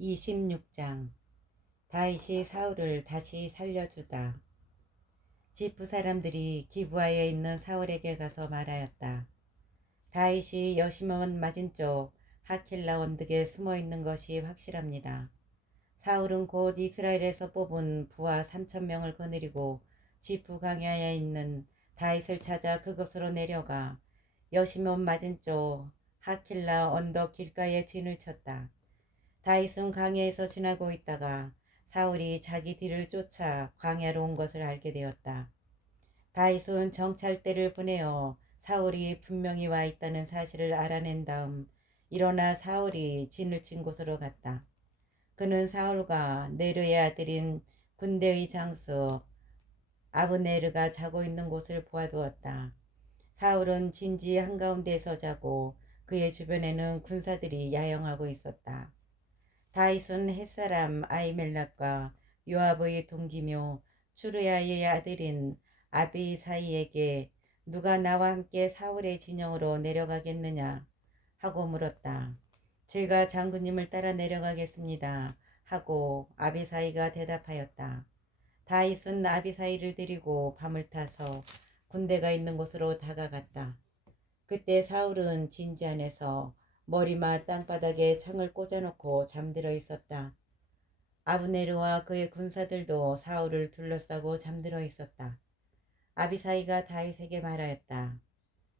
26장. 다윗이 사울을 다시 살려주다. 지프 사람들이 기브아에 있는 사울에게 가서 말하였다. 다윗이 여시몬 맞은쪽 하킬라 언덕에 숨어 있는 것이 확실합니다. 사울은 곧 이스라엘에서 뽑은 부하 3,000명을 거느리고 지프 광야에 있는 다윗을 찾아 그곳으로 내려가 여시몬 맞은쪽 하킬라 언덕 길가에 진을 쳤다. 다윗은 광야에서 지나고 있다가 사울이 자기 뒤를 쫓아 광야로 온 것을 알게 되었다. 다윗은 정찰대를 보내어 사울이 분명히 와 있다는 사실을 알아낸 다음 일어나 사울이 진을 친 곳으로 갔다. 그는 사울과 네르의 아들인 군대의 장수 아브네르가 자고 있는 곳을 보아두었다. 사울은 진지 한가운데에서 자고 그의 주변에는 군사들이 야영하고 있었다. 다윗은 햇사람 아히멜렉과 요압의 동기며 추르야의 아들인 아비사이에게 누가 나와 함께 사울의 진영으로 내려가겠느냐 하고 물었다. 제가 장군님을 따라 내려가겠습니다 하고 아비사이가 대답하였다. 다윗은 아비사이를 데리고 밤을 타서 군대가 있는 곳으로 다가갔다. 그때 사울은 진지 안에서 머리만 땅바닥에 창을 꽂아놓고 잠들어 있었다. 아브네르와 그의 군사들도 사울을 둘러싸고 잠들어 있었다. 아비사이가 다윗에게 말하였다.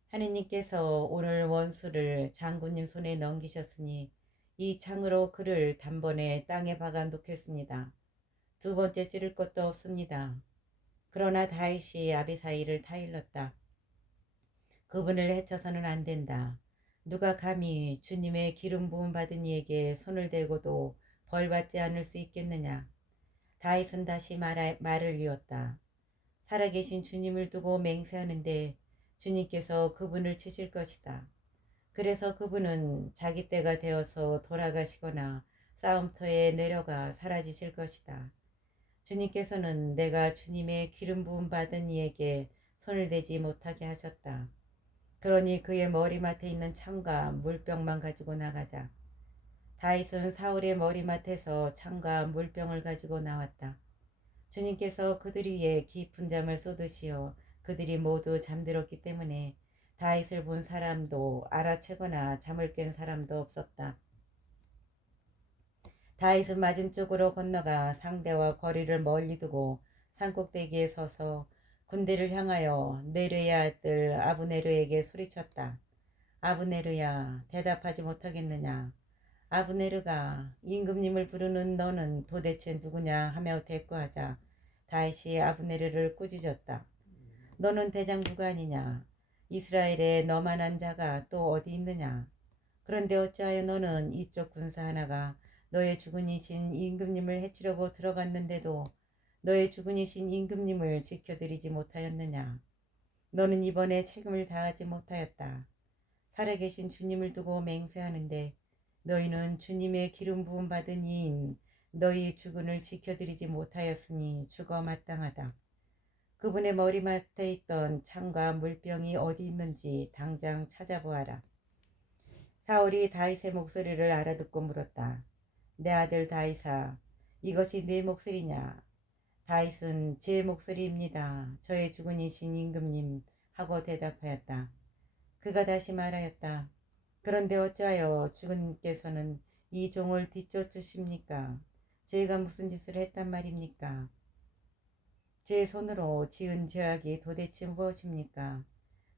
하느님께서 오늘 원수를 장군님 손에 넘기셨으니 이 창으로 그를 단번에 땅에 박아 놓겠습니다. 두 번째 찌를 것도 없습니다. 그러나 다윗이 아비사이를 타일렀다. 그분을 해쳐서는 안 된다. 누가 감히 주님의 기름 부음 받은 이에게 손을 대고도 벌 받지 않을 수 있겠느냐. 다윗은 다시 말을 이었다. 살아계신 주님을 두고 맹세하는데 주님께서 그분을 치실 것이다. 그래서 그분은 자기 때가 되어서 돌아가시거나 싸움터에 내려가 사라지실 것이다. 주님께서는 내가 주님의 기름 부음 받은 이에게 손을 대지 못하게 하셨다. 그러니 그의 머리맡에 있는 창과 물병만 가지고 나가자. 다윗은 사울의 머리맡에서 창과 물병을 가지고 나왔다. 주님께서 그들 위에 깊은 잠을 쏟으시어 그들이 모두 잠들었기 때문에 다윗을 본 사람도 알아채거나 잠을 깬 사람도 없었다. 다윗은 맞은쪽으로 건너가 상대와 거리를 멀리 두고 산꼭대기에 서서 군대를 향하여 네르의 아들 아브네르에게 소리쳤다. 아브네르야, 대답하지 못하겠느냐? 아브네르가 임금님을 부르는 너는 도대체 누구냐 하며 대꾸하자 다윗이 아브네르를 꾸짖었다. 너는 대장부가 아니냐? 이스라엘에 너만한 자가 또 어디 있느냐? 그런데 어찌하여 너는 이쪽 군사 하나가 너의 주군이신 임금님을 해치려고 들어갔는데도 너의 주군이신 임금님을 지켜드리지 못하였느냐? 너는 이번에 책임을 다하지 못하였다. 살아계신 주님을 두고 맹세하는데 너희는 주님의 기름 부음 받은 이인 너희 주군을 지켜드리지 못하였으니 죽어 마땅하다. 그분의 머리맡에 있던 창과 물병이 어디 있는지 당장 찾아보아라. 사울이 다윗의 목소리를 알아듣고 물었다. 내 아들 다윗아, 이것이 네 목소리냐? 다윗은 제 목소리입니다. 저의 주군이신 임금님 하고 대답하였다. 그가 다시 말하였다. 그런데 어찌하여 주군께서는 이 종을 뒤쫓으십니까? 제가 무슨 짓을 했단 말입니까? 제 손으로 지은 죄악이 도대체 무엇입니까?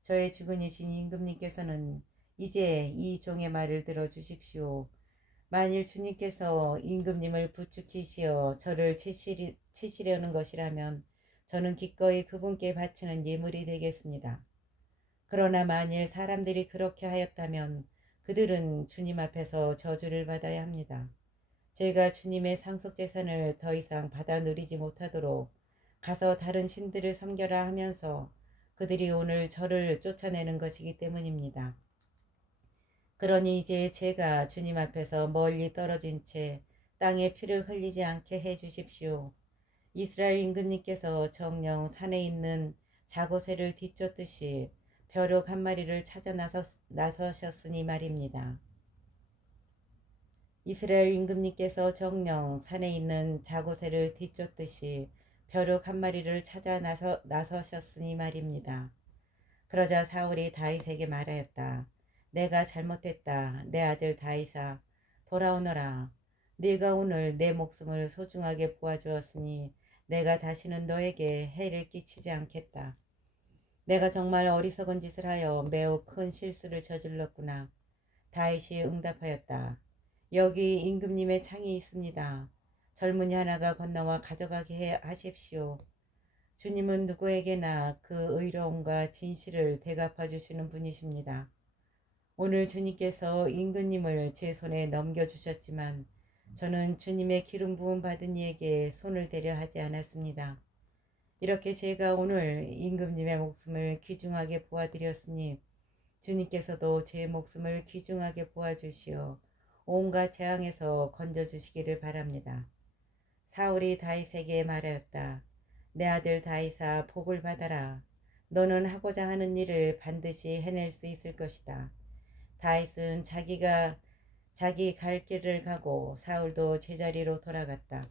저의 주군이신 임금님께서는 이제 이 종의 말을 들어주십시오. 만일 주님께서 임금님을 부추기시어 저를 치시려는 것이라면 저는 기꺼이 그분께 바치는 예물이 되겠습니다. 그러나 만일 사람들이 그렇게 하였다면 그들은 주님 앞에서 저주를 받아야 합니다. 제가 주님의 상속재산을 더 이상 받아 누리지 못하도록 가서 다른 신들을 섬겨라 하면서 그들이 오늘 저를 쫓아내는 것이기 때문입니다. 그러니 이제 제가 주님 앞에서 멀리 떨어진 채 땅에 피를 흘리지 않게 해 주십시오. 이스라엘 임금님께서 정령 산에 있는 자고새를 뒤쫓듯이 벼룩 한 마리를 찾아 나서셨으니 말입니다. 이스라엘 임금님께서 정령 산에 있는 자고새를 뒤쫓듯이 벼룩 한 마리를 찾아 나서셨으니 말입니다. 그러자 사울이 다윗에게 말하였다. 내가 잘못했다. 내 아들 다윗아, 돌아오너라. 네가 오늘 내 목숨을 소중하게 보아주었으니 내가 다시는 너에게 해를 끼치지 않겠다. 내가 정말 어리석은 짓을 하여 매우 큰 실수를 저질렀구나. 다윗이 응답하였다. 여기 임금님의 창이 있습니다. 젊은이 하나가 건너와 가져가게 하십시오. 주님은 누구에게나 그 의로움과 진실을 대갚아 주시는 분이십니다. 오늘 주님께서 임금님을 제 손에 넘겨주셨지만 저는 주님의 기름 부음 받은 이에게 손을 대려 하지 않았습니다. 이렇게 제가 오늘 임금님의 목숨을 귀중하게 보아드렸으니 주님께서도 제 목숨을 귀중하게 보아주시어 온갖 재앙에서 건져주시기를 바랍니다. 사울이 다윗에게 말하였다. 내 아들 다윗아, 복을 받아라. 너는 하고자 하는 일을 반드시 해낼 수 있을 것이다. 다윗은 자기 갈 길을 가고 사울도 제자리로 돌아갔다.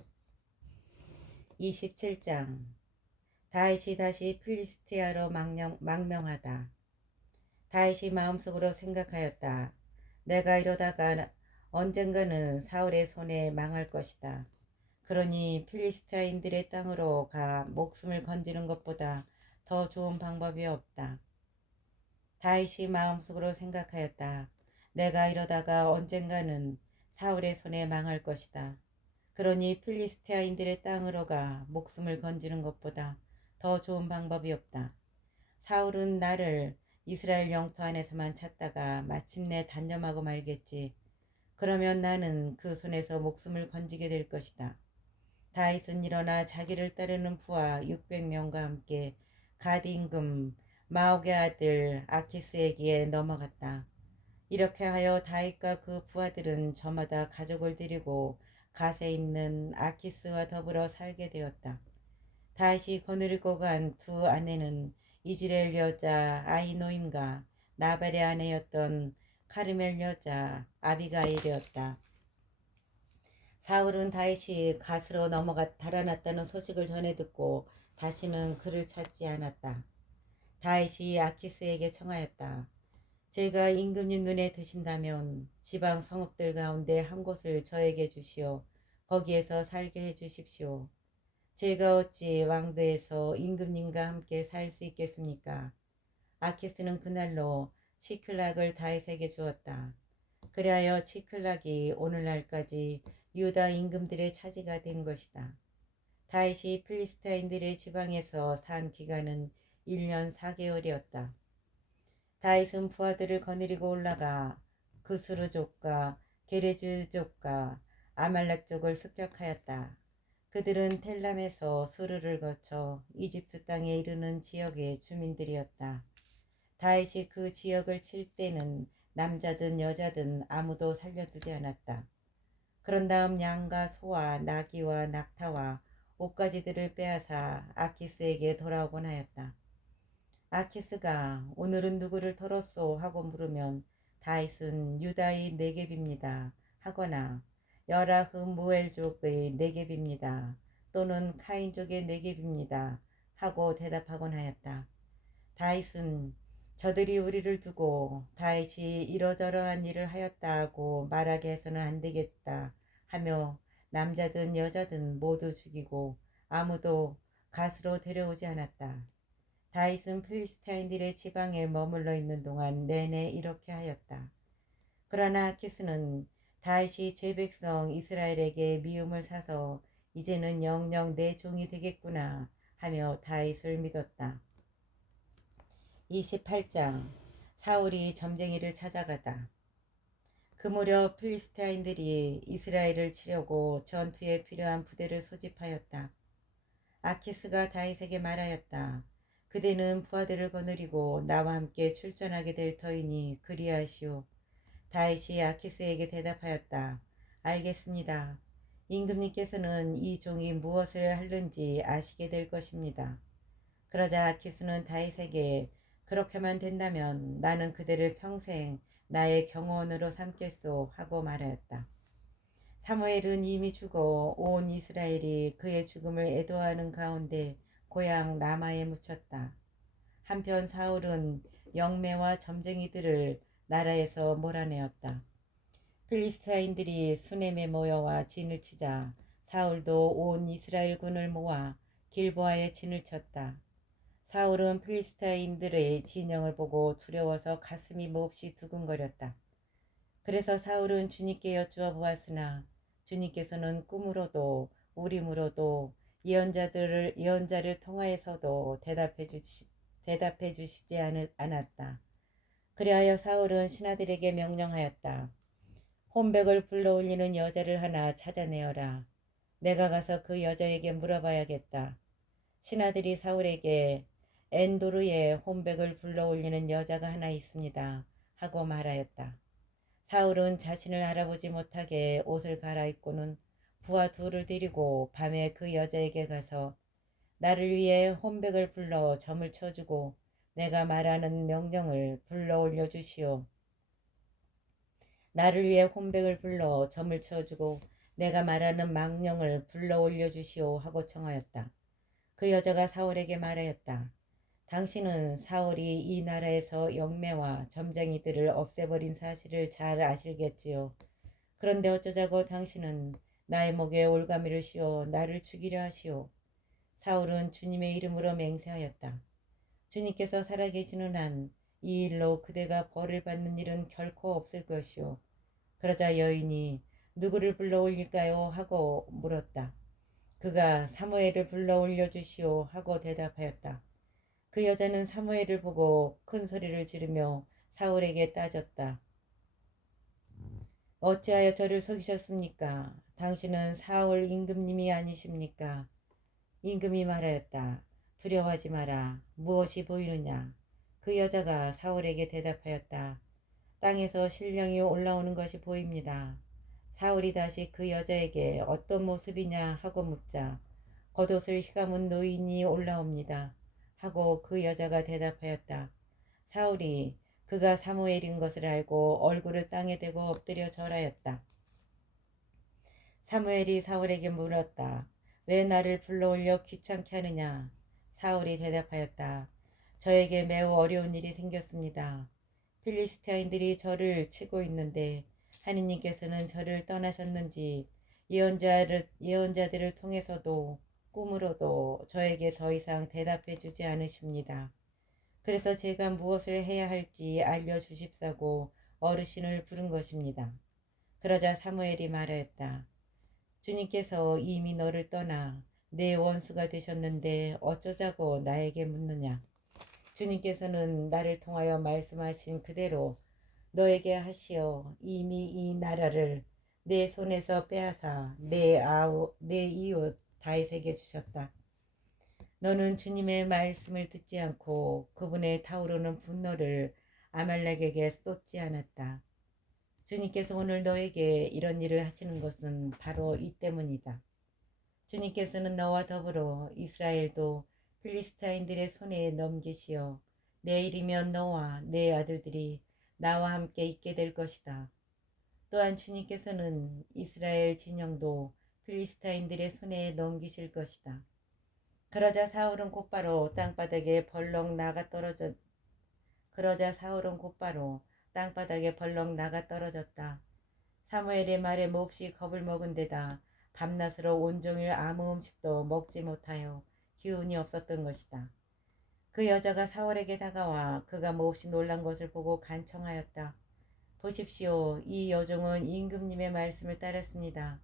27장. 다윗이 다시 필리스티아로 망명하다. 다윗이 마음속으로 생각하였다. 내가 이러다가 언젠가는 사울의 손에 망할 것이다. 그러니 필리스타인들의 땅으로 가 목숨을 건지는 것보다 더 좋은 방법이 없다. 다윗이 마음속으로 생각하였다. 내가 이러다가 언젠가는 사울의 손에 망할 것이다. 그러니 필리스타인들의 땅으로 가 목숨을 건지는 것보다 더 좋은 방법이 없다. 사울은 나를 이스라엘 영토 안에서만 찾다가 마침내 단념하고 말겠지. 그러면 나는 그 손에서 목숨을 건지게 될 것이다. 다윗은 일어나 자기를 따르는 부하 600명과 함께 가드 임금 마옥의 아들 아키스에게 넘어갔다. 이렇게 하여 다윗과 그 부하들은 저마다 가족을 데리고 갓에 있는 아키스와 더불어 살게 되었다. 다윗이 거느리고 간 두 아내는 이즈라엘 여자 아히노임과 나발의 아내였던 카르멜 여자 아비가일이었다. 사울은 다윗이 갓으로 달아났다는 소식을 전해 듣고 다시는 그를 찾지 않았다. 다윗이 아키스에게 청하였다. 제가 임금님 눈에 드신다면 지방 성읍들 가운데 한 곳을 저에게 주시어 거기에서 살게 해 주십시오. 제가 어찌 왕도에서 임금님과 함께 살 수 있겠습니까? 아키스는 그날로 치클락을 다윗에게 주었다. 그리하여 치클락이 오늘날까지 유다 임금들의 차지가 된 것이다. 다윗이 필리스타인들의 지방에서 산 기간은 1년 4개월이었다. 다윗은 부하들을 거느리고 올라가 그스르족과 게레즈족과 아말렉족을 습격하였다. 그들은 텔람에서 수르를 거쳐 이집트 땅에 이르는 지역의 주민들이었다. 다윗이 그 지역을 칠 때는 남자든 여자든 아무도 살려두지 않았다. 그런 다음 양과 소와 나귀와 낙타와 옷가지들을 빼앗아 아키스에게 돌아오곤 하였다. 아키스가 오늘은 누구를 털었소 하고 물으면 다윗은 유다의 네겝입니다 하거나 여라흐 무엘족의 네겝입니다 또는 카인족의 네겝입니다 하고 대답하곤 하였다. 다윗은 저들이 우리를 두고 다윗이 이러저러한 일을 하였다고 말하게 해서는 안 되겠다 하며 남자든 여자든 모두 죽이고 아무도 갓으로 데려오지 않았다. 다윗은 필리스타인들의 지방에 머물러 있는 동안 내내 이렇게 하였다. 그러나 아키스는 다윗이 제 백성 이스라엘에게 미움을 사서 이제는 영영 내 종이 되겠구나 하며 다윗을 믿었다. 28장. 사울이 점쟁이를 찾아가다. 그 무렵 필리스타인들이 이스라엘을 치려고 전투에 필요한 부대를 소집하였다. 아키스가 다윗에게 말하였다. 그대는 부하들을 거느리고 나와 함께 출전하게 될 터이니 그리하시오. 다윗이 아키스에게 대답하였다. 알겠습니다. 임금님께서는 이 종이 무엇을 하는지 아시게 될 것입니다. 그러자 아키스는 다윗에게 그렇게만 된다면 나는 그대를 평생 나의 경호원으로 삼겠소 하고 말하였다. 사무엘은 이미 죽어 온 이스라엘이 그의 죽음을 애도하는 가운데 고향 라마에 묻혔다. 한편 사울은 영매와 점쟁이들을 나라에서 몰아내었다. 필리스타인들이 수넴에 모여와 진을 치자 사울도 온 이스라엘 군을 모아 길보아에 진을 쳤다. 사울은 필리스타인들의 진영을 보고 두려워서 가슴이 몹시 두근거렸다. 그래서 사울은 주님께 여쭈어 보았으나 주님께서는 꿈으로도 우림으로도 예언자를 통하여서도 대답해 주시지 않았다. 그리하여 사울은 신하들에게 명령하였다. 혼백을 불러올리는 여자를 하나 찾아내어라. 내가 가서 그 여자에게 물어봐야겠다. 신하들이 사울에게 엔도르에 혼백을 불러올리는 여자가 하나 있습니다. 하고 말하였다. 사울은 자신을 알아보지 못하게 옷을 갈아입고는 부하 둘을 데리고 밤에 그 여자에게 가서 나를 위해 혼백을 불러 점을 쳐주고 내가 말하는 명령을 불러 올려주시오. 나를 위해 혼백을 불러 점을 쳐주고 내가 말하는 망령을 불러 올려주시오 하고 청하였다. 그 여자가 사울에게 말하였다. 당신은 사울이 이 나라에서 영매와 점쟁이들을 없애버린 사실을 잘 아시겠지요. 그런데 어쩌자고 당신은 나의 목에 올가미를 씌워 나를 죽이려 하시오. 사울은 주님의 이름으로 맹세하였다. 주님께서 살아계시는 한 이 일로 그대가 벌을 받는 일은 결코 없을 것이오. 그러자 여인이 누구를 불러 올릴까요? 하고 물었다. 그가 사무엘을 불러 올려주시오 하고 대답하였다. 그 여자는 사무엘을 보고 큰 소리를 지르며 사울에게 따졌다. 어찌하여 저를 속이셨습니까? 당신은 사울 임금님이 아니십니까? 임금이 말하였다. 두려워하지 마라. 무엇이 보이느냐? 그 여자가 사울에게 대답하였다. 땅에서 신령이 올라오는 것이 보입니다. 사울이 다시 그 여자에게 어떤 모습이냐 하고 묻자 겉옷을 휘감은 노인이 올라옵니다. 하고 그 여자가 대답하였다. 사울이 그가 사무엘인 것을 알고 얼굴을 땅에 대고 엎드려 절하였다. 사무엘이 사울에게 물었다. 왜 나를 불러올려 귀찮게 하느냐? 사울이 대답하였다. 저에게 매우 어려운 일이 생겼습니다. 필리스타인들이 저를 치고 있는데 하느님께서는 저를 떠나셨는지 예언자들을 통해서도 꿈으로도 저에게 더 이상 대답해 주지 않으십니다. 그래서 제가 무엇을 해야 할지 알려주십사고 어르신을 부른 것입니다. 그러자 사무엘이 말하였다. 주님께서 이미 너를 떠나 내 원수가 되셨는데 어쩌자고 나에게 묻느냐. 주님께서는 나를 통하여 말씀하신 그대로 너에게 하시어 이미 이 나라를 내 손에서 빼앗아 내 이웃 다윗에게 주셨다. 너는 주님의 말씀을 듣지 않고 그분의 타오르는 분노를 아말렉에게 쏟지 않았다. 주님께서 오늘 너에게 이런 일을 하시는 것은 바로 이 때문이다. 주님께서는 너와 더불어 이스라엘도 필리스타인들의 손에 넘기시어 내일이면 너와 내 아들들이 나와 함께 있게 될 것이다. 또한 주님께서는 이스라엘 진영도 필리스타인들의 손에 넘기실 것이다. 그러자 사울은 곧바로 땅바닥에 벌렁 나가 떨어졌다. 사무엘의 말에 몹시 겁을 먹은 데다 밤낮으로 온종일 아무 음식도 먹지 못하여 기운이 없었던 것이다. 그 여자가 사울에게 다가와 그가 몹시 놀란 것을 보고 간청하였다. 보십시오. 이 여종은 임금님의 말씀을 따랐습니다.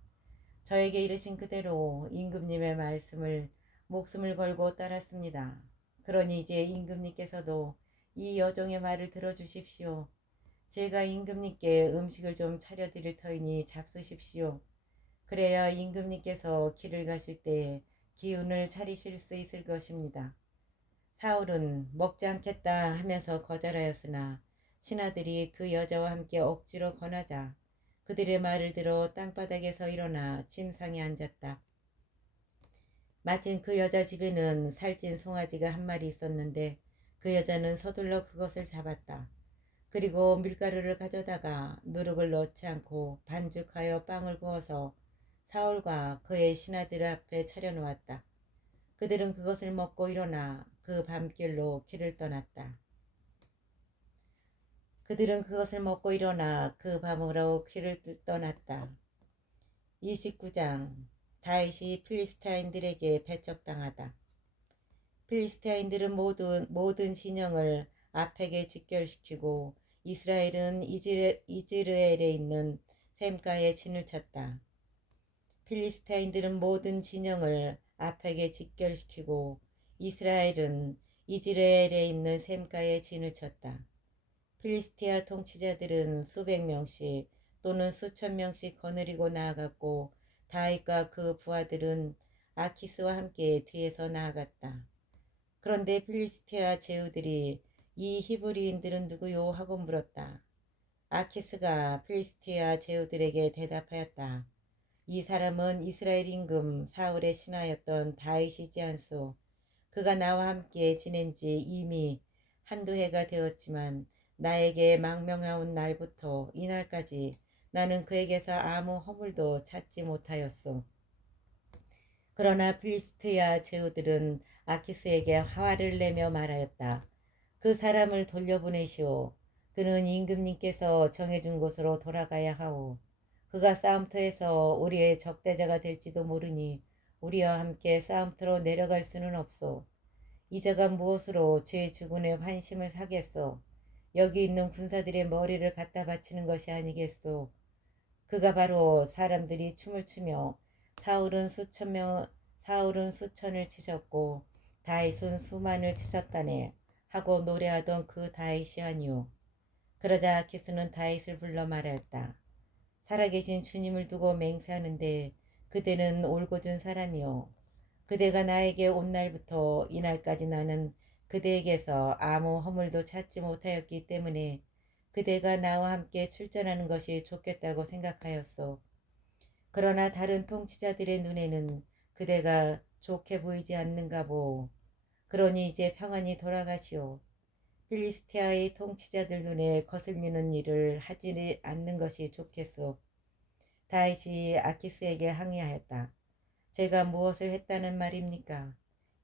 저에게 이르신 그대로 임금님의 말씀을 목숨을 걸고 따랐습니다. 그러니 이제 임금님께서도 이 여종의 말을 들어주십시오. 제가 임금님께 음식을 좀 차려드릴 터이니 잡수십시오. 그래야 임금님께서 길을 가실 때에 기운을 차리실 수 있을 것입니다. 사울은 먹지 않겠다 하면서 거절하였으나 신하들이 그 여자와 함께 억지로 권하자 그들의 말을 들어 땅바닥에서 일어나 침상에 앉았다. 마침 그 여자 집에는 살찐 송아지가 한 마리 있었는데 그 여자는 서둘러 그것을 잡았다. 그리고 밀가루를 가져다가 누룩을 넣지 않고 반죽하여 빵을 구워서 사울과 그의 신하들 앞에 차려놓았다. 그들은 그것을 먹고 일어나 그 밤길로 길을 떠났다. 그들은 그것을 먹고 일어나 그 밤으로 길을 떠났다. 29장. 다윗이 필리스타인들에게 배척당하다. 필리스타인들은 모든 진영을 아펙에 직결시키고 이스라엘은 이즈르엘에 있는 샘가에 진을 쳤다. 필리스타인들은 모든 진영을 아펙에 직결시키고 이스라엘은 이즈라엘에 있는 샘가에 진을 쳤다. 필리스티아 통치자들은 수백 명씩 또는 수천 명씩 거느리고 나아갔고 다윗과 그 부하들은 아키스와 함께 뒤에서 나아갔다. 그런데 필리스티아 제후들이 이 히브리인들은 누구요? 하고 물었다. 아키스가 필리스티아 제후들에게 대답하였다. 이 사람은 이스라엘 임금 사울의 신하였던 다윗이지 않소. 그가 나와 함께 지낸 지 이미 한두 해가 되었지만 나에게 망명하온 날부터 이날까지 나는 그에게서 아무 허물도 찾지 못하였소. 그러나 필리스티아 제후들은 아키스에게 화를 내며 말하였다. 그 사람을 돌려보내시오. 그는 임금님께서 정해준 곳으로 돌아가야 하오. 그가 싸움터에서 우리의 적대자가 될지도 모르니 우리와 함께 싸움터로 내려갈 수는 없소. 이자가 무엇으로 죄 주군의 환심을 사겠소. 여기 있는 군사들의 머리를 갖다 바치는 것이 아니겠소. 그가 바로 사람들이 춤을 추며 사울은 수천을 치셨고 다윗은 수만을 치셨다네 하고 노래하던 그 다윗이 아니오. 그러자 아키스는 다윗을 불러 말하였다. 살아계신 주님을 두고 맹세하는데 그대는 올곧은 사람이오. 그대가 나에게 온 날부터 이날까지 나는 그대에게서 아무 허물도 찾지 못하였기 때문에 그대가 나와 함께 출전하는 것이 좋겠다고 생각하였소. 그러나 다른 통치자들의 눈에는 그대가 좋게 보이지 않는가 보. 그러니 이제 평안히 돌아가시오. 필리스티아의 통치자들 눈에 거슬리는 일을 하지 않는 것이 좋겠소. 다윗이 아키스에게 항의하였다. 제가 무엇을 했다는 말입니까?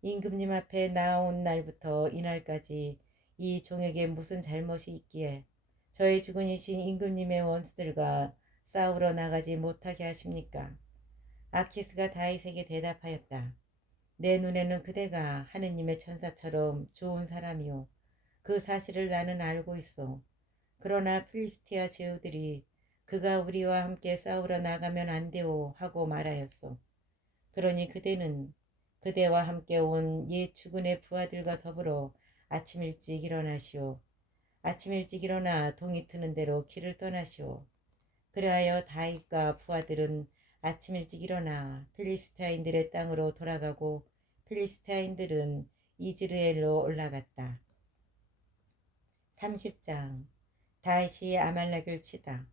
임금님 앞에 나온 날부터 이날까지 이 종에게 무슨 잘못이 있기에 저희 주군이신 임금님의 원수들과 싸우러 나가지 못하게 하십니까? 아키스가 다윗에게 대답하였다. 내 눈에는 그대가 하느님의 천사처럼 좋은 사람이오. 그 사실을 나는 알고 있어. 그러나 필리스티아 제후들이 그가 우리와 함께 싸우러 나가면 안 되오 하고 말하였소. 그러니 그대는 그대와 함께 온 옛 주군의 부하들과 더불어 아침 일찍 일어나시오. 아침 일찍 일어나 동이 트는 대로 길을 떠나시오. 그리하여 다윗과 부하들은 아침 일찍 일어나 필리스타인들의 땅으로 돌아가고 필리스타인들은 이즈르엘로 올라갔다. 30장. 다윗이 아말렉을 치다.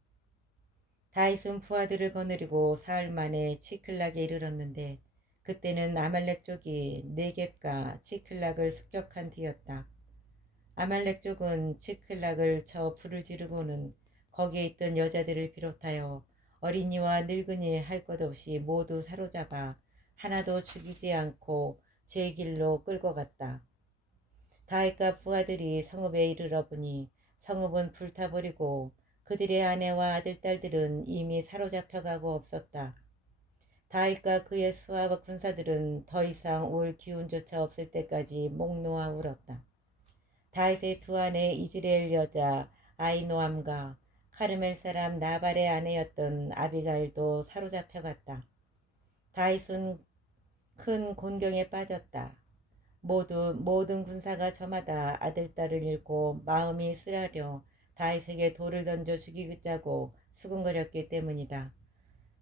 다윗은 부하들을 거느리고 사흘 만에 치클락에 이르렀는데 그때는 아말렉 쪽이 네겝과 치클락을 습격한 뒤였다. 아말렉 쪽은 치클락을 쳐 불을 지르고는 거기에 있던 여자들을 비롯하여 어린이와 늙은이 할 것 없이 모두 사로잡아 하나도 죽이지 않고 제 길로 끌고 갔다. 다윗과 부하들이 성읍에 이르러 보니 성읍은 불타버리고 그들의 아내와 아들, 딸들은 이미 사로잡혀가고 없었다. 다윗과 그의 수하와 군사들은 더 이상 올 기운조차 없을 때까지 목 놓아 울었다. 다윗의 두 아내 이즈레엘 여자 아이노암과 카르멜 사람 나발의 아내였던 아비가일도 사로잡혀갔다. 다윗은 큰 곤경에 빠졌다. 모든 군사가 저마다 아들, 딸을 잃고 마음이 쓰라려 다윗에게 돌을 던져 죽이자고 수군거렸기 때문이다.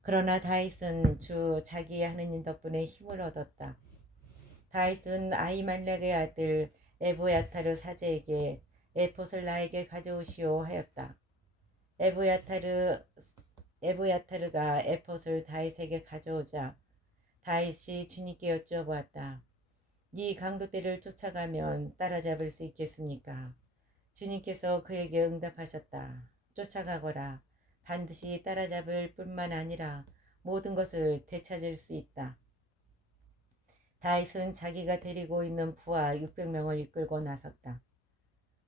그러나 다윗은 주 자기의 하느님 덕분에 힘을 얻었다. 다윗은 아히말렉의 아들 에브야타르 사제에게 에봇을 나에게 가져오시오 하였다. 에브야타르가 에봇을 다윗에게 가져오자 다윗이 주님께 여쭤보았다. 네 강도떼를 쫓아가면 따라잡을 수 있겠습니까? 주님께서 그에게 응답하셨다. 쫓아가거라. 반드시 따라잡을 뿐만 아니라 모든 것을 되찾을 수 있다. 다윗은 자기가 데리고 있는 부하 600명을 이끌고 나섰다.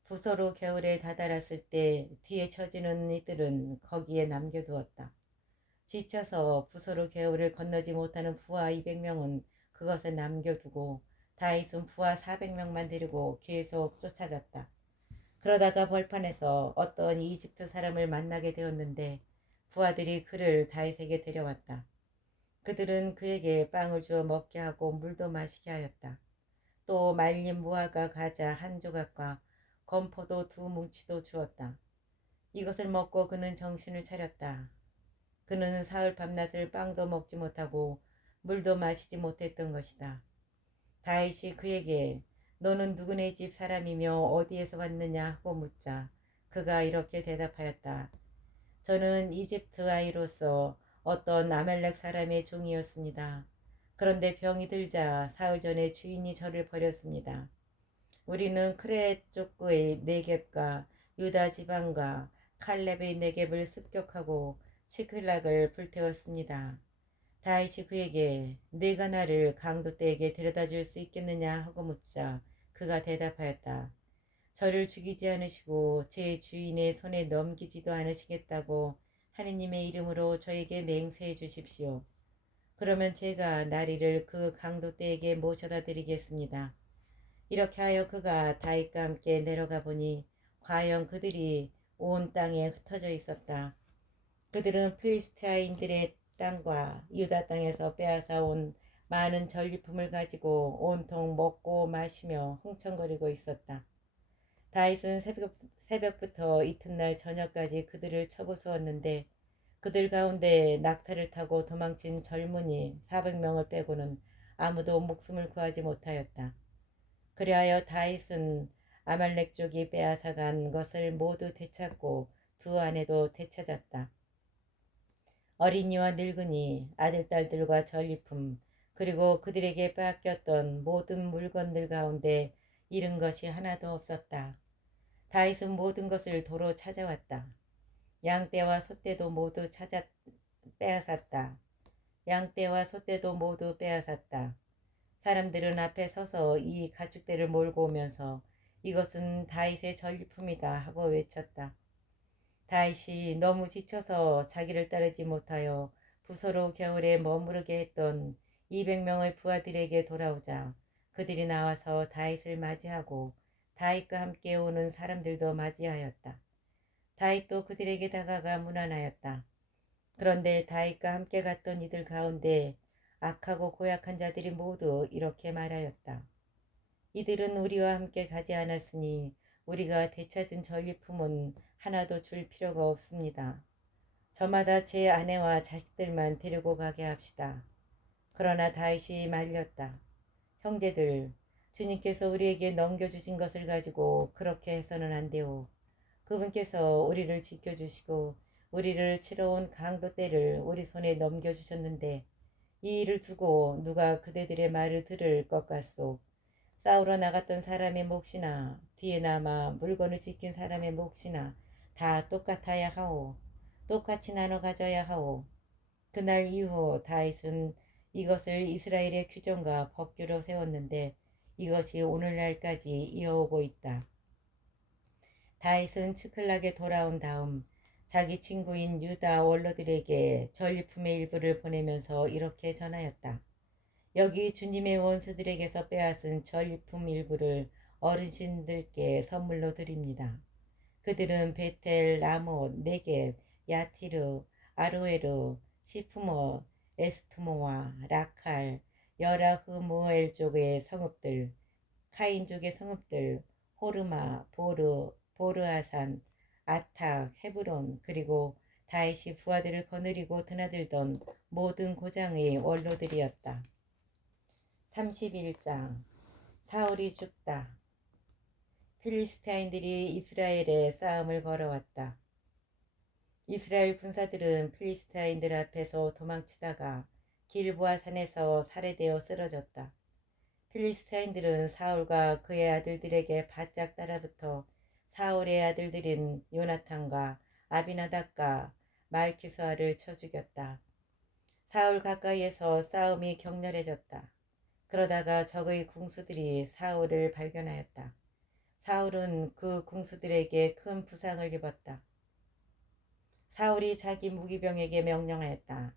부서로 겨울에 다다랐을 때 뒤에 처지는 이들은 거기에 남겨두었다. 지쳐서 부서로 겨울을 건너지 못하는 부하 200명은 그것에 남겨두고 다윗은 부하 400명만 데리고 계속 쫓아갔다. 그러다가 벌판에서 어떤 이집트 사람을 만나게 되었는데 부하들이 그를 다윗에게 데려왔다. 그들은 그에게 빵을 주어 먹게 하고 물도 마시게 하였다. 또 말린 무화과 과자 한 조각과 건포도 두 뭉치도 주었다. 이것을 먹고 그는 정신을 차렸다. 그는 사흘 밤낮을 빵도 먹지 못하고 물도 마시지 못했던 것이다. 다윗이 그에게 너는 누구네 집 사람이며 어디에서 왔느냐 하고 묻자 그가 이렇게 대답하였다. 저는 이집트 아이로서 어떤 아말렉 사람의 종이었습니다. 그런데 병이 들자 사흘 전에 주인이 저를 버렸습니다. 우리는 크레 쪽의 네겝과 유다 지방과 칼렙의 네겝을 습격하고 시클락을 불태웠습니다. 다윗이 그에게 네가 나를 강도떼에게 데려다 줄 수 있겠느냐 하고 묻자 그가 대답하였다. 저를 죽이지 않으시고 제 주인의 손에 넘기지도 않으시겠다고 하느님의 이름으로 저에게 맹세해 주십시오. 그러면 제가 나리를 그 강도떼에게 모셔다 드리겠습니다. 이렇게 하여 그가 다윗과 함께 내려가 보니 과연 그들이 온 땅에 흩어져 있었다. 그들은 필리스티아인들의 땅과 유다 땅에서 빼앗아 온 많은 전리품을 가지고 온통 먹고 마시며 흥청거리고 있었다. 다윗은 새벽부터 이튿날 저녁까지 그들을 쳐부수었는데 그들 가운데 낙타를 타고 도망친 젊은이 400명을 빼고는 아무도 목숨을 구하지 못하였다. 그리하여 다윗은 아말렉 쪽이 빼앗아간 것을 모두 되찾고 두 아내도 되찾았다. 어린이와 늙은이, 아들딸들과 전리품, 그리고 그들에게 빼앗겼던 모든 물건들 가운데 잃은 것이 하나도 없었다. 다윗은 모든 것을 도로 찾아왔다. 양떼와 소떼도 모두 빼앗았다. 양떼와 소떼도 모두 빼앗았다. 사람들은 앞에 서서 이 가축들을 몰고 오면서 이것은 다윗의 전리품이다 하고 외쳤다. 다윗이 너무 지쳐서 자기를 따르지 못하여 부서로 겨울에 머무르게 했던 200명의 부하들에게 돌아오자 그들이 나와서 다윗을 맞이하고 다윗과 함께 오는 사람들도 맞이하였다. 다윗도 그들에게 다가가 문안하였다. 그런데 다윗과 함께 갔던 이들 가운데 악하고 고약한 자들이 모두 이렇게 말하였다. 이들은 우리와 함께 가지 않았으니 우리가 되찾은 전리품은 하나도 줄 필요가 없습니다. 저마다 제 아내와 자식들만 데리고 가게 합시다. 그러나 다윗이 말렸다. 형제들, 주님께서 우리에게 넘겨주신 것을 가지고 그렇게 해서는 안 되오. 그분께서 우리를 지켜주시고 우리를 치러 온 강도 떼를 우리 손에 넘겨주셨는데 이 일을 두고 누가 그대들의 말을 들을 것 같소. 싸우러 나갔던 사람의 몫이나 뒤에 남아 물건을 지킨 사람의 몫이나 다 똑같아야 하오. 똑같이 나눠 가져야 하오. 그날 이후 다윗은 이것을 이스라엘의 규정과 법규로 세웠는데 이것이 오늘날까지 이어오고 있다. 다윗은 츠클락에 돌아온 다음 자기 친구인 유다 원로들에게 전리품의 일부를 보내면서 이렇게 전하였다. 여기 주님의 원수들에게서 빼앗은 전리품 일부를 어르신들께 선물로 드립니다. 그들은 베텔, 라못, 네겝, 야티르, 아로에르, 시프모, 에스트모와 라칼, 여라흐무엘 쪽의 성읍들, 카인족의 성읍들, 호르마, 보르아산, 아탁, 헤브론, 그리고 다윗이 부하들을 거느리고 드나들던 모든 고장의 원로들이었다. 31장 사울이 죽다. 필리스타인들이 이스라엘에 싸움을 걸어왔다. 이스라엘 군사들은 필리스타인들 앞에서 도망치다가 길보아 산에서 살해되어 쓰러졌다. 필리스타인들은 사울과 그의 아들들에게 바짝 따라붙어 사울의 아들들인 요나탄과 아비나답과 말기수아를 쳐 죽였다. 사울 가까이에서 싸움이 격렬해졌다. 그러다가 적의 궁수들이 사울을 발견하였다. 사울은 그 궁수들에게 큰 부상을 입었다. 사울이 자기 무기병에게 명령하였다.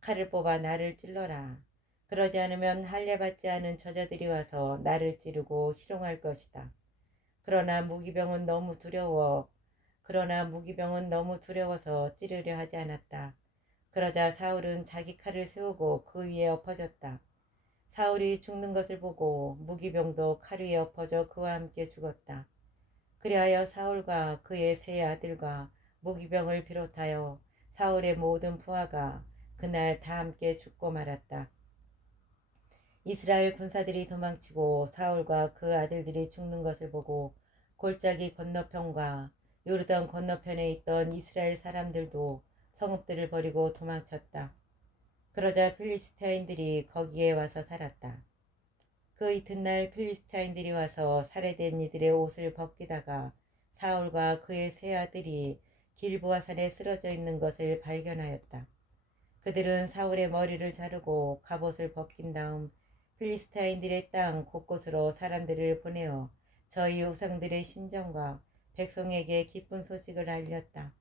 칼을 뽑아 나를 찔러라. 그러지 않으면 할례받지 않은 저자들이 와서 나를 찌르고 희롱할 것이다. 그러나 무기병은 너무 두려워서 찌르려 하지 않았다. 그러자 사울은 자기 칼을 세우고 그 위에 엎어졌다. 사울이 죽는 것을 보고 무기병도 칼 위에 엎어져 그와 함께 죽었다. 그리하여 사울과 그의 세 아들과 무기병을 비롯하여 사울의 모든 부하가 그날 다 함께 죽고 말았다. 이스라엘 군사들이 도망치고 사울과 그 아들들이 죽는 것을 보고 골짜기 건너편과 요르단 건너편에 있던 이스라엘 사람들도 성읍들을 버리고 도망쳤다. 그러자 필리스타인들이 거기에 와서 살았다. 그 이튿날 필리스타인들이 와서 살해된 이들의 옷을 벗기다가 사울과 그의 세 아들이 길보아 산에 쓰러져 있는 것을 발견하였다. 그들은 사울의 머리를 자르고 갑옷을 벗긴 다음 필리스타인들의 땅 곳곳으로 사람들을 보내어 저희 우상들의 심정과 백성에게 기쁜 소식을 알렸다.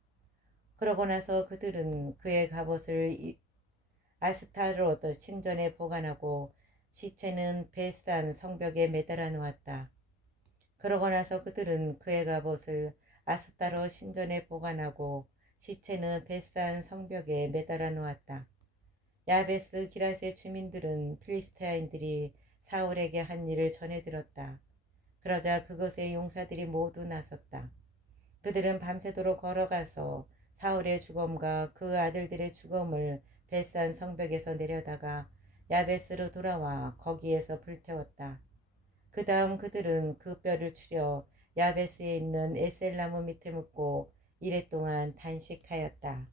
그러고 나서 그들은 그의 갑옷을 아스타로트 신전에 보관하고 시체는 베산 성벽에 매달아 놓았다. 그러고 나서 그들은 그의 갑옷을 아스타로 신전에 보관하고 시체는 베산 성벽에 매달아 놓았다. 야베스 기라세 주민들은 필리스타인들이 사울에게 한 일을 전해 들었다. 그러자 그것의 용사들이 모두 나섰다. 그들은 밤새도록 걸어가서 사울의 죽음과 그 아들들의 죽음을 베산 성벽에서 내려다가 야베스로 돌아와 거기에서 불태웠다. 그 다음 그들은 그 뼈를 추려 야베스에 있는 에셀나무 밑에 묻고 이랫동안 단식하였다.